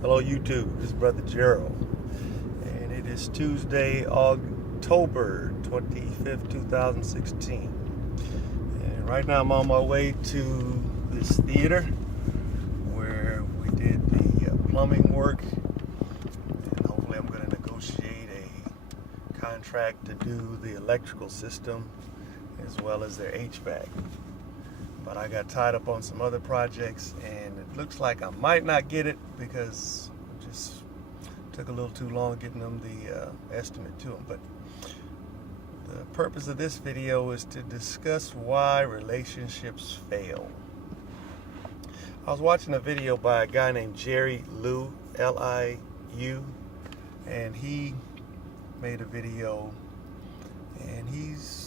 Hello YouTube, this is Brother Gerald, and it is Tuesday, October 25th, 2016. And right now I'm on my way to this theater where we did the plumbing work, and hopefully I'm going to negotiate a contract to do the electrical system as well as their HVAC. But I got tied up on some other projects, and it looks like I might not get it because it just took a little too long getting them the estimate to them. But the purpose of this video is to discuss why relationships fail. I was watching a video by a guy named Jerry Liu, L-I-U, and he made a video, and he's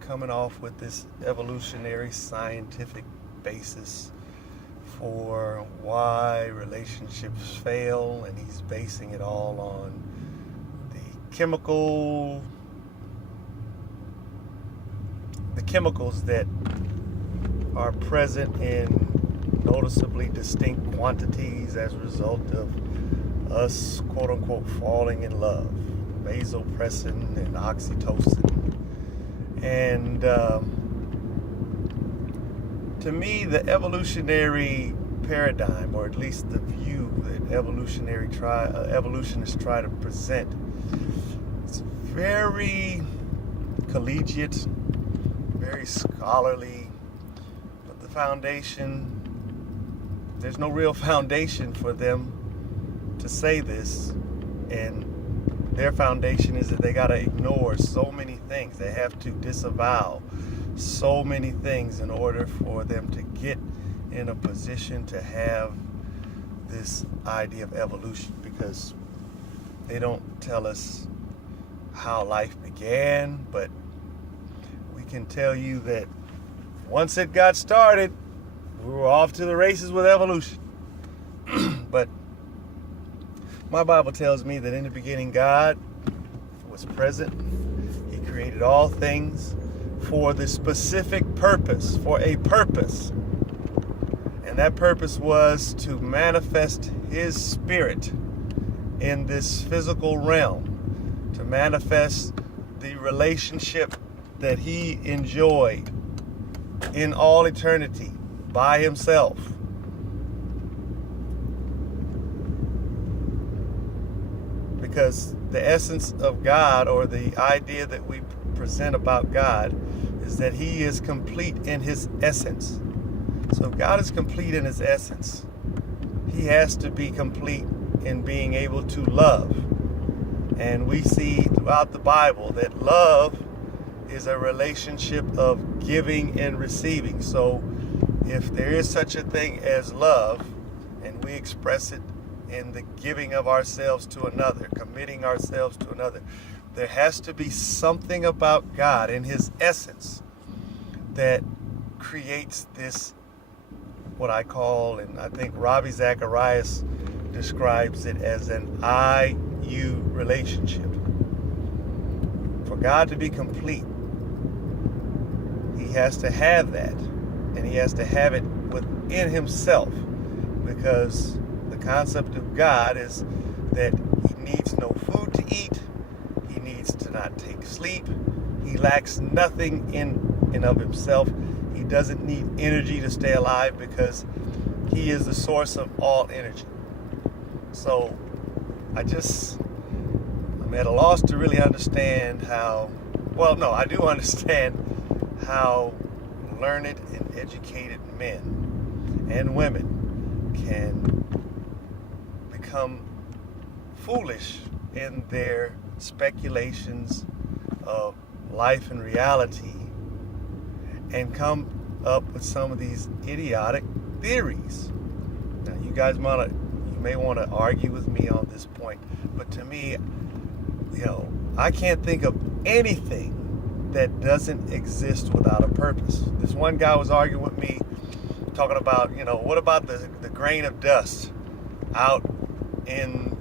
coming off with this evolutionary scientific basis for why relationships fail, and he's basing it all on the chemicals that are present in noticeably distinct quantities as a result of us quote-unquote falling in love. Vasopressin and oxytocin. And to me, the evolutionary paradigm, or at least the view that evolutionists try to present, it's very collegiate, very scholarly, but the foundation, there's no real foundation for them to say this, and their foundation is that they got to ignore so many things. They have to disavow so many things in order for them to get in a position to have this idea of evolution, because they don't tell us how life began, but we can tell you that once it got started, we were off to the races with evolution. But my Bible tells me that in the beginning God was present. He created all things for the specific purpose, for a purpose. And that purpose was to manifest His Spirit in this physical realm, to manifest the relationship that He enjoyed in all eternity by Himself. Because the essence of God, or the idea that we present about God, is that He is complete in His essence. So if God is complete in His essence, He has to be complete in being able to love. And we see throughout the Bible that love is a relationship of giving and receiving. So if there is such a thing as love, and we express it in the giving of ourselves to another, committing ourselves to another, there has to be something about God in His essence that creates this, what I call, and I think Ravi Zacharias describes it as an I-you relationship. For God to be complete, He has to have that, and He has to have it within Himself, because the concept of God is that He needs no food to eat. He needs to not take sleep. He lacks nothing in and of Himself. He doesn't need energy to stay alive, because He is the source of all energy. So I'm at a loss to really understand how, well, no, I do understand how learned and educated men and women can become foolish in their speculations of life and reality, and come up with some of these idiotic theories. Now, you guys may want to argue with me on this point, but to me, I can't think of anything that doesn't exist without a purpose. This one guy was arguing with me, talking about, what about the grain of dust out in,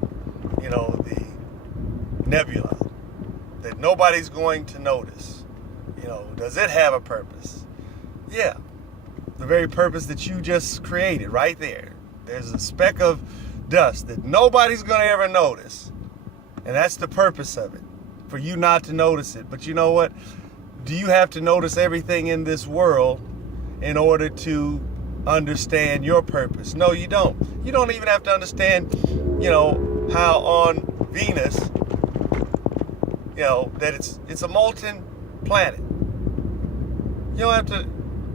the nebula that nobody's going to notice? Does it have a purpose? Yeah, the very purpose that you just created right there. There's a speck of dust that nobody's going to ever notice. And that's the purpose of it, for you not to notice it. But you know what? Do you have to notice everything in this world in order to understand your purpose? No, you don't. You don't even have to understand, how on Venus, that it's a molten planet. You don't have to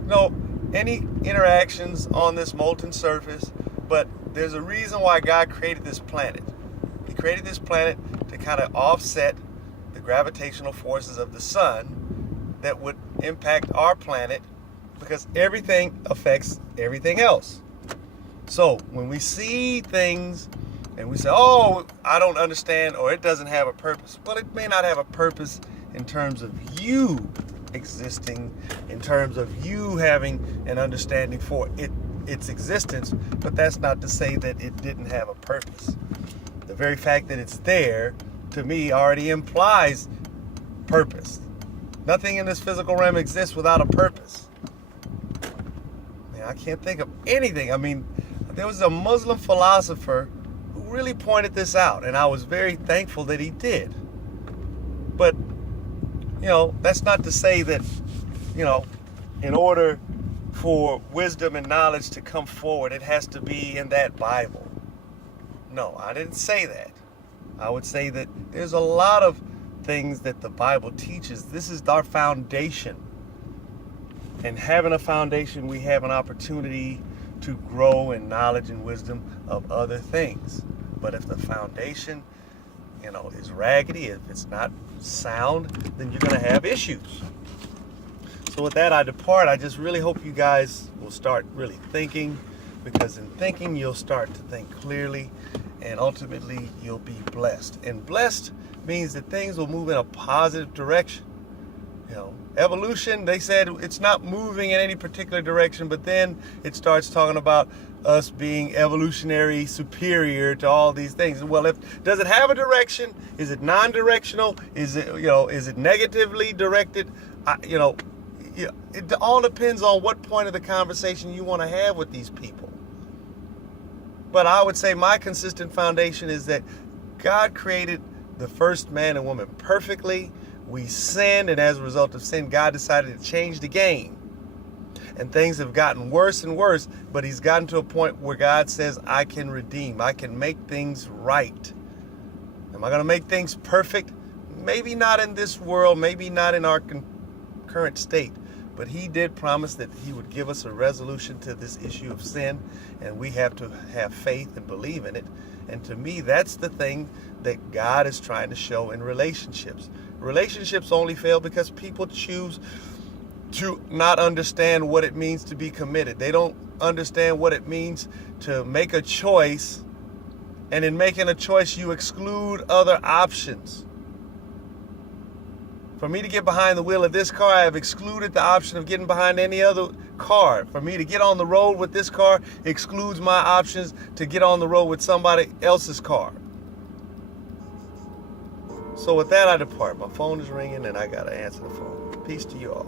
know any interactions on this molten surface, but there's a reason why God created this planet. He created this planet to kind of offset the gravitational forces of the sun that would impact our planet, because everything affects everything else. So when we see things and we say, oh, I don't understand, or it doesn't have a purpose. Well, it may not have a purpose in terms of you existing, in terms of you having an understanding for its existence, but that's not to say that it didn't have a purpose. The very fact that it's there, to me, already implies purpose. Nothing in this physical realm exists without a purpose. Man, I can't think of anything. I mean, there was a Muslim philosopher who really pointed this out, and I was very thankful that he did. But, that's not to say that, in order for wisdom and knowledge to come forward, it has to be in that Bible. No, I didn't say that. I would say that there's a lot of things that the Bible teaches. This is our foundation. And having a foundation, we have an opportunity to grow in knowledge and wisdom of other things. But if the foundation, is raggedy, if it's not sound, then you're going to have issues. So with that, I depart. I just really hope you guys will start really thinking, because in thinking, you'll start to think clearly, and ultimately, you'll be blessed. And blessed means that things will move in a positive direction. Evolution, they said it's not moving in any particular direction, but then it starts talking about us being evolutionary superior to all these things. Well, does it have a direction? Is it non-directional? Is it negatively directed? It all depends on what point of the conversation you want to have with these people. But I would say my consistent foundation is that God created the first man and woman perfectly. We sinned, and as a result of sin, God decided to change the game. And things have gotten worse and worse, but he's gotten to a point where God says, I can redeem. I can make things right. Am I going to make things perfect? Maybe not in this world, maybe not in our current state. But he did promise that he would give us a resolution to this issue of sin, and we have to have faith and believe in it. And to me, that's the thing that God is trying to show in relationships. Relationships only fail because people choose to not understand what it means to be committed. They don't understand what it means to make a choice, and in making a choice, you exclude other options. For me to get behind the wheel of this car, I have excluded the option of getting behind any other car. For me to get on the road with this car excludes my options to get on the road with somebody else's car. So with that, I depart. My phone is ringing and I got to answer the phone. Peace to you all.